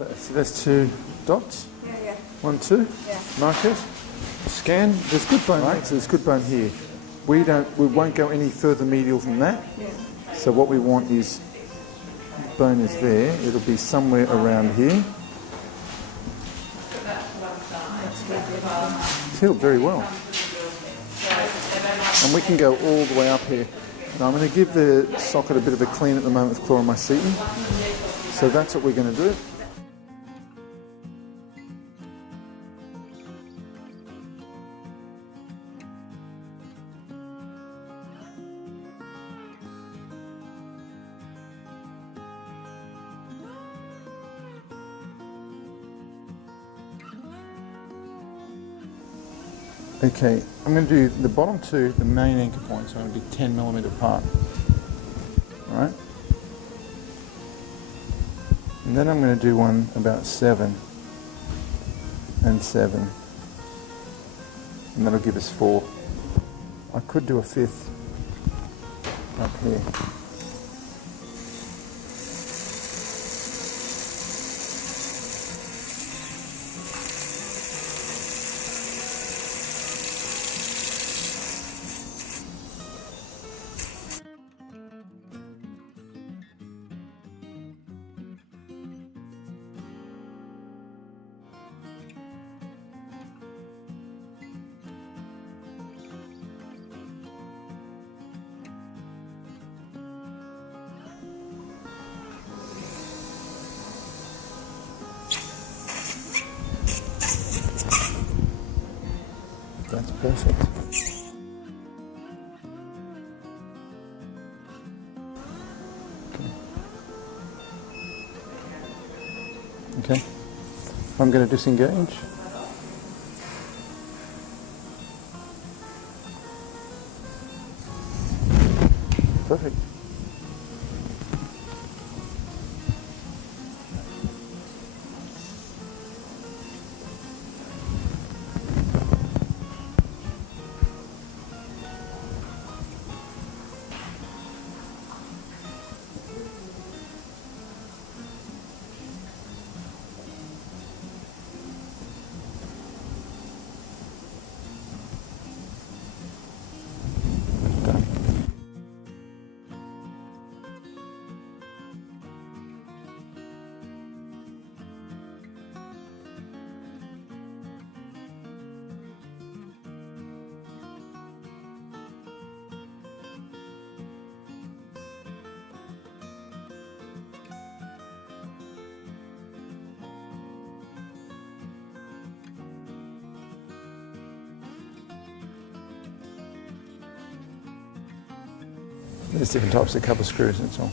So see those two dots? Yeah. 1, 2. Yeah. Mark it. Scan. There's good bone, right? So there's good bone here. We won't go any further medial than that. Yeah. So what we want is, bone is there. It'll be somewhere around here. It's healed very well. And we can go all the way up here. Now I'm going to give the socket a bit of a clean at the moment with chloromycetin. So that's what we're going to do. Okay, I'm going to do the bottom two, the main anchor points, are going to be 10mm apart. Alright? And then I'm going to do one about 7 and 7. And that'll give us 4. I could do a 5th up here. That's perfect. Okay. I'm going to disengage. Perfect. Done. There's different types of cover screws, that's all.